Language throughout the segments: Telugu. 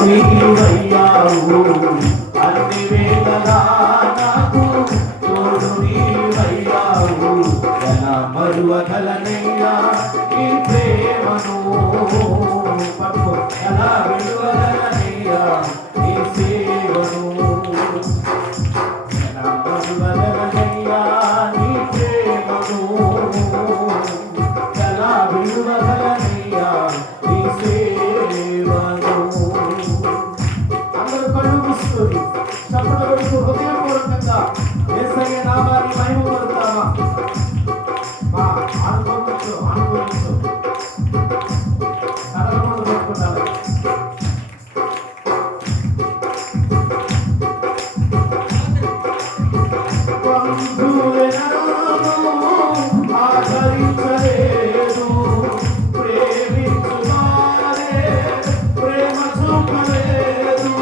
నీవయ్యావు అన్ని వేళలా నాకు తోడు నీవయ్యావు ఎలా మరువగలనయ్యా నీ ప్రేమను పట్టు ఎలా విడువగలనయ్యా నీ సేవను ఎలా మరువగలనయ్యా నీ ప్రేమను ఎలా విడువగలనయ్యా నీ సేవను అందరూ కళ్ళు మూసుకొని చప్పట్లు కొడుతూ హృదయపూర్వకంగా యేసయ్య నామాన్ని మహిమపడతామా అనుకోవచ్చు కడలమందు పెట్టుకుంటారు ఆదరించలేదు ప్రేమించువారే ప్రేమ చూపలేదు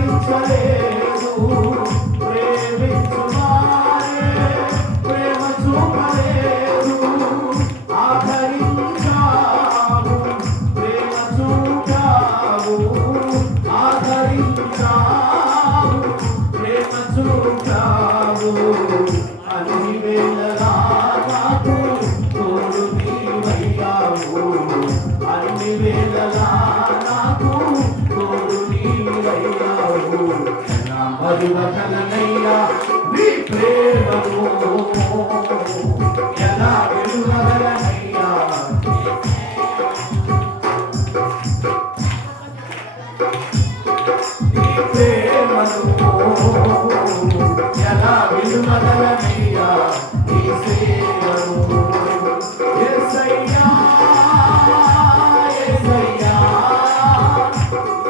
ఆదరించలేదు ప్రేమించువారే ప్రేమ చూపలేదు ఆదరించావు ప్రేమ చూపావు ఆదరించావు ప్రేమ చూపావు అన్ని వేళలా నాకు తోడు నీవయ్యావు అన్ని వేళలా నాకు తోడు నీవయ్యావు నా మరువగలనయ్యా నీ ప్రేమను ఎలా విడువగలనయ్యా నీ ప్రేమను ఎలా విడువగలనయ్యా నీ సేవను యేసయ్యా యేసయ్యా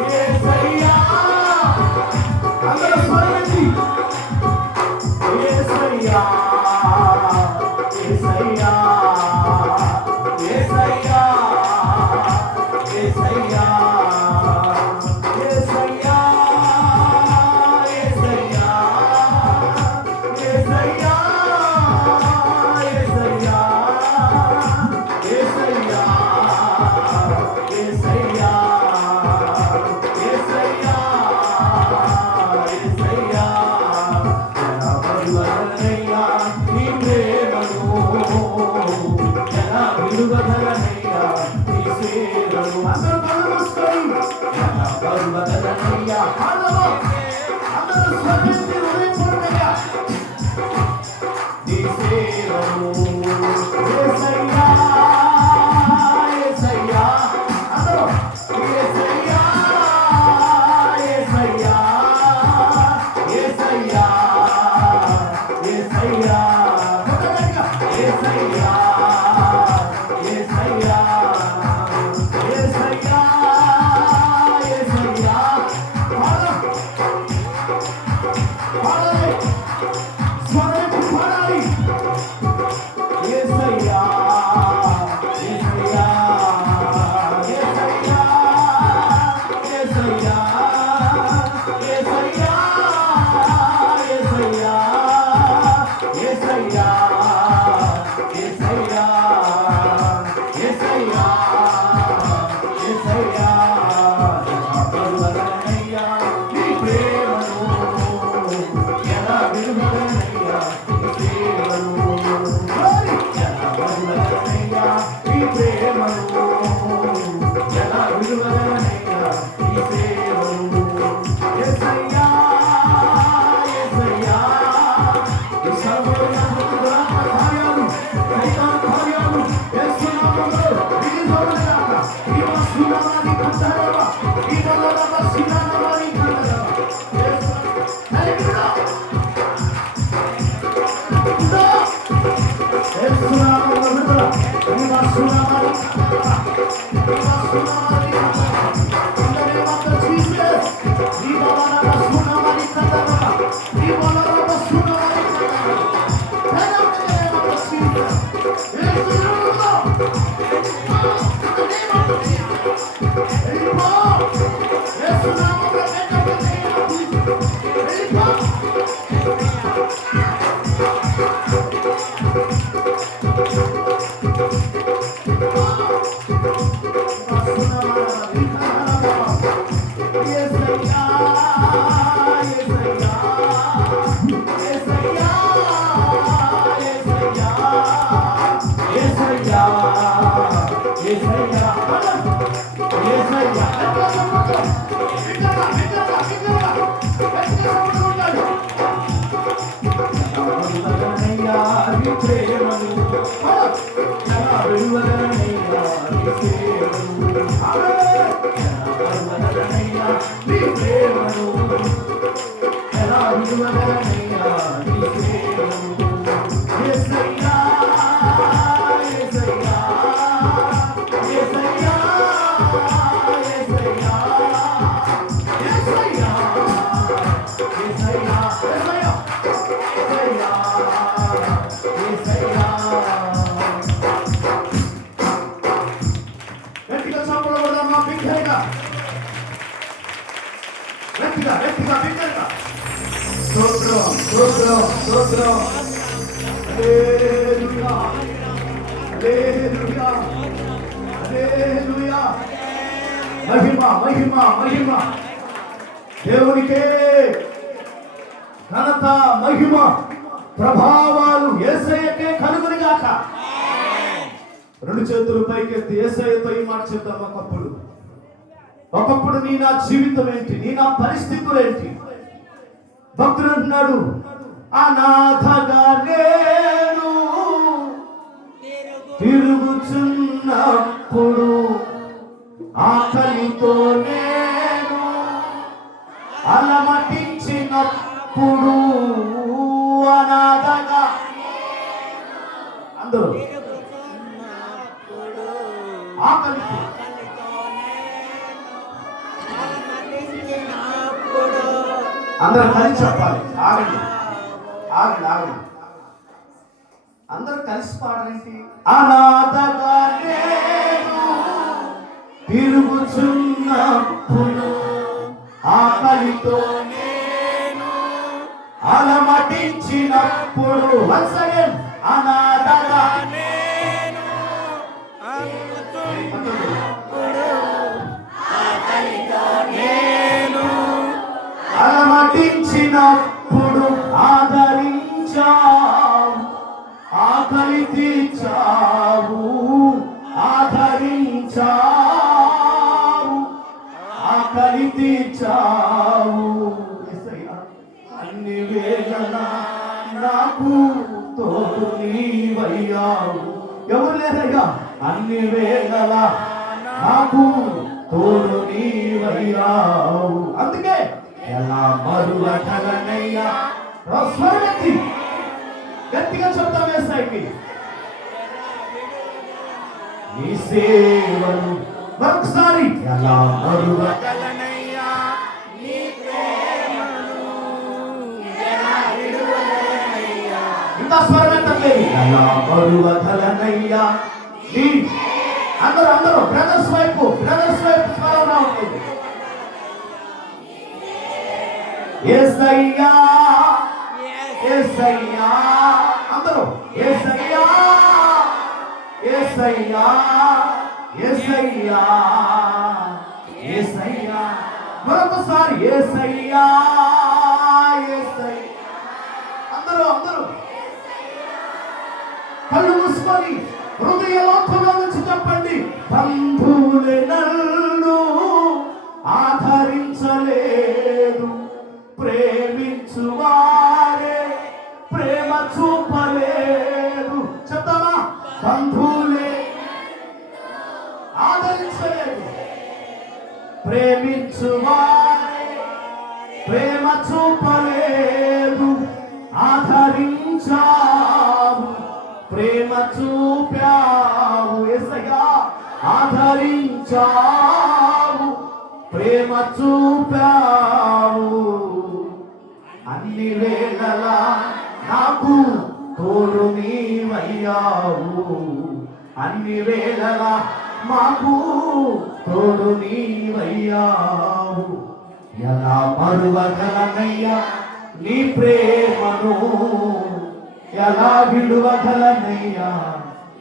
యేసయ్యా అందరూ స్వరమెత్తి యేసయ్యా యేసయ్యా యేసయ్యా యేసయ్యా యేసయ్యా యేసయ్యా యేసయ్యా యేసయ్యా యేసయ్యా యేసయ్యా యేసయ్యా ఎలా మరువగలనయ్యా నీ ప్రేమను ఎలా విడువగలనయ్యా నీ సేవను అందరూ కళ్ళు మూసుకొని ఎలా మరువగలనయ్యా అందరూ స్వరమెత్తి హృదయపూర్వకంగా నీ సేవను యేసయ్యా యేసయ్యా అందరూ యేసయ్యా యేసయ్యా యేసయ్యా యేసయ్యా మొదటగా యేసయ్యా యేసయ్యా యేసయ్యా యేసయ్యా పాడాలి స్వరమెత్తి పాడాలి యేసయ్యా యేసయ్యా యేసయ్యా యేసయ్యా యేసయ్యా యేసయ్యా యేసయ్యా యేసయ్యా యేసయ్యా యేసయ్యా మరువగలనయ్యా నీ ప్రేమను ఎలా విడువగలనయ్యా నీ సేవను ఎలా మరువగలనయ్యా నీ ప్రేమను ఎలా విడువగలనయ్యా నీ సేవను యేసయ్యా యేసయ్యా ఈ సర్వోన్నత కార్యాలు సైతాన్ కార్యాలు యేసు నామములో విడుదలగాక ఈ వస్తునామాని కందరవ ఈ బలవ సినామాని కందరవ యేసు హల్లెలూయా యేసు నామములో విడుదల ఈ వస్తునామాని కందరవ ఈ వస్తునామాని కందరవ in the name of the Jesus ఈ బలవ సునామాని కందరవ ఈ బలవ సునామాని కందరవ స్తోత్రం స్తోత్రం స్తోత్రం హల్లెలూయా హల్లెలూయా హల్లెలూయా మహిమ మహిమ మహిమ దేవునికే ఘనత మహిమ ప్రభావాలు యేసయ్యకే కలుగునిగాక. రెండు చేతులు పైకెత్తి యేసయ్యతో ఈ మాట చెప్తాం. ఒకప్పుడు నీ నా జీవితం ఏంటి, నీ నా పరిస్థితులు ఏంటి? భక్తుడు అంటున్నాడు, అనాథగా నేను తిరుగుచున్నప్పుడు, ఆకలితో నేను అలమటించినప్పుడు, అనాథగా అందరూ ఆకలితో అందరూ కలిసి చెప్పాలి. ఆగండి ఆగండి ఆగండి, అందరూ కలిసి పాడండి. అనాథగా నేను తిరుగుచున్నప్పుడు, ఆకలితో నేను అలమటించినప్పుడు, వన్స్ అగైన్ అనాథగా నేను అలమటించినప్పుడు ఆదరించావు, ఆకలి తీర్చావు, ఆదరించావు, ఆకలి తీర్చావు. అన్ని వేళలా నాకు తోడు నీవయ్యావు. ఎవరు లేరయ్యా? అన్ని వేళలా నాకు తోడు నీవయ్యావు. అందుకే ఎలా మరువగలనయ్యా. స్వరమెత్తి గట్టిగా చెప్తాం యేసయ్యకి. నీ సేవలు మరొకసారి ఎలా మరువగలనయ్యా, నీ ప్రేమను ఎలా విడువగలనయ్యా. ఇంకా స్వరమెత్తలేదు. ఎలా మరువగలనయ్యా నీ. అందరూ అందరూ బ్రదర్స్ వైపు స్వరం రావట్లేదు. యేసయ్యా యేసయ్యా అందరూ యేసయ్యా యేసయ్యా యేసయ్యా యేసయ్యా. మరొకసారి యేసయ్యా యేసయ్యా. అందరూ అందరూ కళ్ళు మూసుకొని హృదయ లోతులో నుంచి చెప్పండి. బంధువులే నన్ను ఆదరించలేదు, ప్రేమించువారే ప్రేమ చూపలేదు. చెప్తామా? బంధువులే ఆదరించలేదు, ప్రేమించువారే ప్రేమ చూపలేదు, ఆదరించావు, ప్రేమ చూపావు. యేసయ్యా ఆదరించావు, ప్రేమ చూపావు. అన్ని వేళలా నాకు తోడు నీవయ్యావు, అన్ని వేళలా మాకు తోడు నీవయ్యావు. ఎలా మరువగలనయ్యా నీ ప్రేమను, ఎలా విడువగలనయ్యా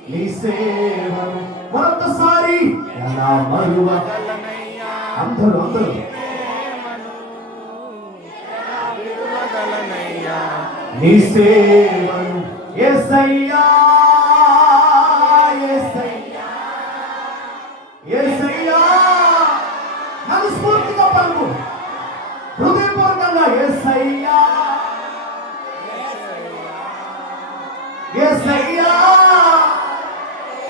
నీ సేవను. మరొకసారి ఎలా మరువగలనయ్యా. అందరూ అందరూ నీ సేవను. యేసయ్యా యేసయ్యా యేసయ్యా యేసయ్యా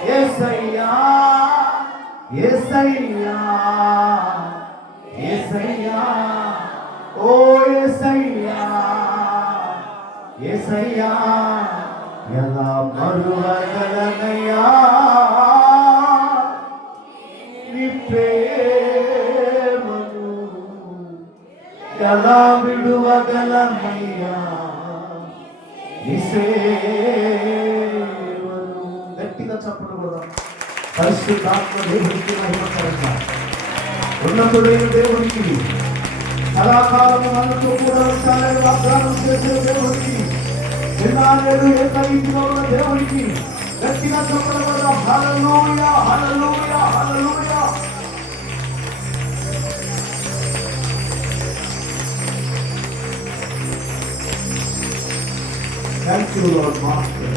యేసయ్యా యేసయ్యా యేసయ్యా ఓ యేసయ్యా యేసయ్యా ఎలా మరువగలనయ్యా నీ ప్రేమను ఎలా విడువగలనయ్యా నీ సేవను. గట్టిగా చప్పట్లు కూడా పరిశుద్ధాత్మ దేవునికి మహిమకరంగా ఉన్నతుడైన దేవునికి సదాకాలము మనతో కూడా ఉంటానని వాగ్దానం చేసిన దేవునికి ఎన్నాళ్ళు ఏకరీతిగా ఉన్న దేవునికి గట్టిగా చప్పట్లు కూడా హల్లెలూయా హల్లెలూయా హల్లెలూయా. Thank you, Lord Master.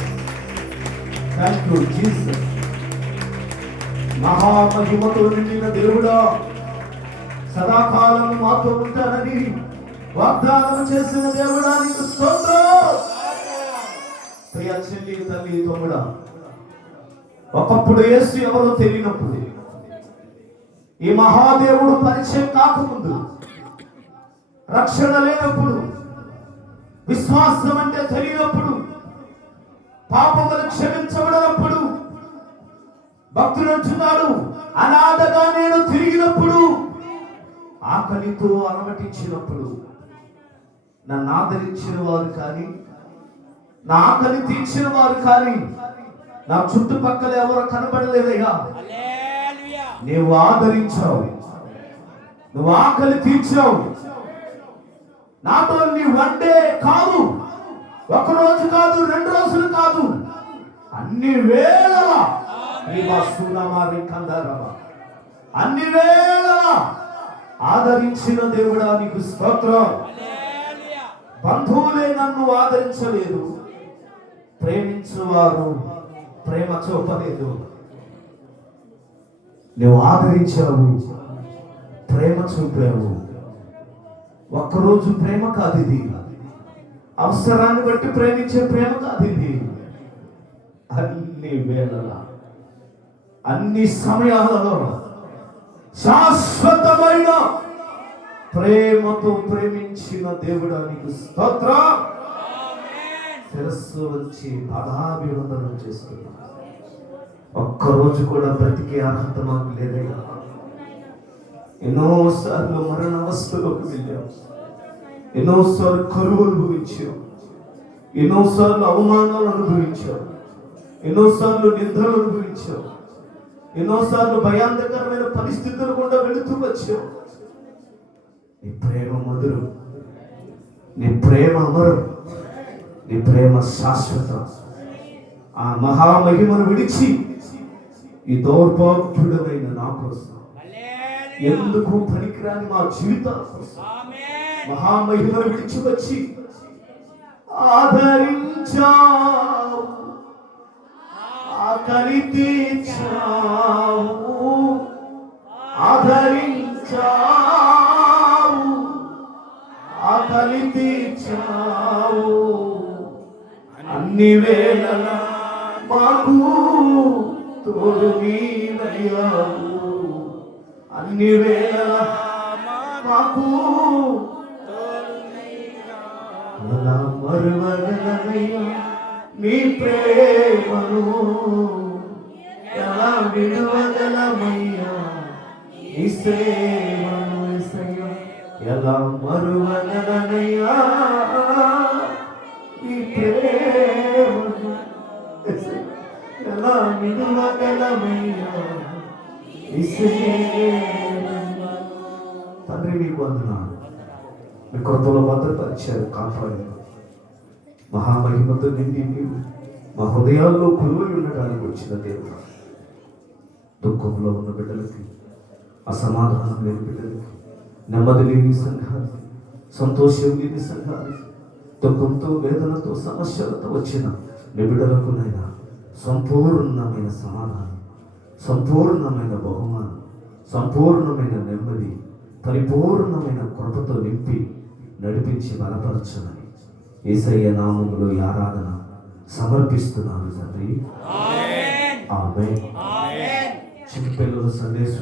Thank you, Jesus. మహామహిమతో నిండిన దేవుడా, సదాకాలం మాతో ఉంటానని వాగ్దానం చేసిన దేవుడా నీకు స్తోత్రం. ప్రియ చెల్లి, తల్లి, తమ్ముడా, ఒకప్పుడు యేసు ఎవరో తెలియనప్పుడు, ఈ మహాదేవుడు పరిచయం కాకముందు, రక్షణ లేనప్పుడు, విశ్వాసం అంటే తెలియనప్పుడు, పాపములు క్షమించబడినప్పుడు, భక్తుడు అంటున్నాడు అనాథగా నేను తిరిగినప్పుడు, ఆకలితో అలమటించినప్పుడు నన్ను ఆదరించిన వారు కానీ, నా ఆకలి తీర్చిన వారు కానీ నా చుట్టుపక్కల ఎవరు కనబడలేదయ్యా. నీవు ఆదరించావు, నువ్వు ఆకలి తీర్చావు. నాతో నీ వన్డే కాదు, ఒక రోజు కాదు, 2 రోజులు కాదు, అన్ని వేళలా అన్ని వేళలా ఆదరించిన దేవుడా నీకు స్తోత్రం. బంధువులే నన్ను ఆదరించలేదు, ప్రేమించువారు ప్రేమ చూపలేదు. నువ్వు ఆదరించావు, ప్రేమ చూపావు. ఒక్కరోజు ప్రేమ కాదు ఇది, అవసరాన్ని బట్టి ప్రేమించే ప్రేమ కాదు ఇది. అన్ని వేళలా, అన్ని సమయాలలో శాశ్వతమైన ప్రేమతో ప్రేమించిన దేవుడా నీకు స్తోత్రం. శిరస్సు వచ్చి పాదాభివందనం చేస్తున్నా. ఒక్కరోజు కూడా బ్రతికే అర్హత మాకు లేదయ్యా. ఎన్నోసార్లు మరణావస్థలోకి వెళ్ళాం, ఎన్నోసార్లు కరువు అనుభవించాం, ఎన్నోసార్లు అవమానాలు అనుభవించాం, ఎన్నోసార్లు నిందలు అనుభవించాం, ఎన్నోసార్లు భయాందకరమైన పరిస్థితులు కూడా వెళుతూ వచ్చాం. నీ ప్రేమ మధురం, నీ ప్రేమ అమరం, నీ ప్రేమ శాశ్వతం. ఆ మహామహిమను విడిచి ఈ దౌర్భాగ్యుడమైన నా కోసం, ఎందుకు పనికిరాని మా జీవితాల కోసం మహామహిమను విడిచి వచ్చి ఆదరించావు, ఆకలి తీర్చావు, ఆదరించావు, ఆకలి తీర్చావు. అన్ని వేళలా మాకు తోడు నీవయ్యావు, అన్ని వేళలా మాకు అలా మరువగలనయ్యా నీ ప్రేమను, ఎలా విడువగలమయ్యా నీ సేవను. ఎలా మరువగలనయ్యా నీ ప్రేమను, ఎలా విడువగలమయ్యా నీ సేవను. తండ్రి మీకు వందనాలు, మీ కృపలో భద్రపరిచారు, కాపాడారు. మహామహిమతో నిండి నీవు మా హృదయాల్లో కొలువై ఉండడానికి వచ్చిన దేవుడు. దుఃఖంలో ఉన్న బిడ్డలకి, అసమాధానం లేని బిడ్డలకి, నెమ్మది లేని సంఘానికి, సంతోషం లేని సంఘానికి, దుఃఖంతో వేదనతో సమస్యలతో వచ్చిన మీ బిడ్డలకు నైనా సంపూర్ణమైన సమాధానం, సంపూర్ణమైన బహుమానం, సంపూర్ణమైన నెమ్మది, పరిపూర్ణమైన కృపతో నింపి నడిపించి బలపరచమని యేసయ్య నామములో ఈ ఆరాధన సమర్పిస్తున్నాను తండ్రి. ఆమేన్. చిన్నపిల్లల సందేశం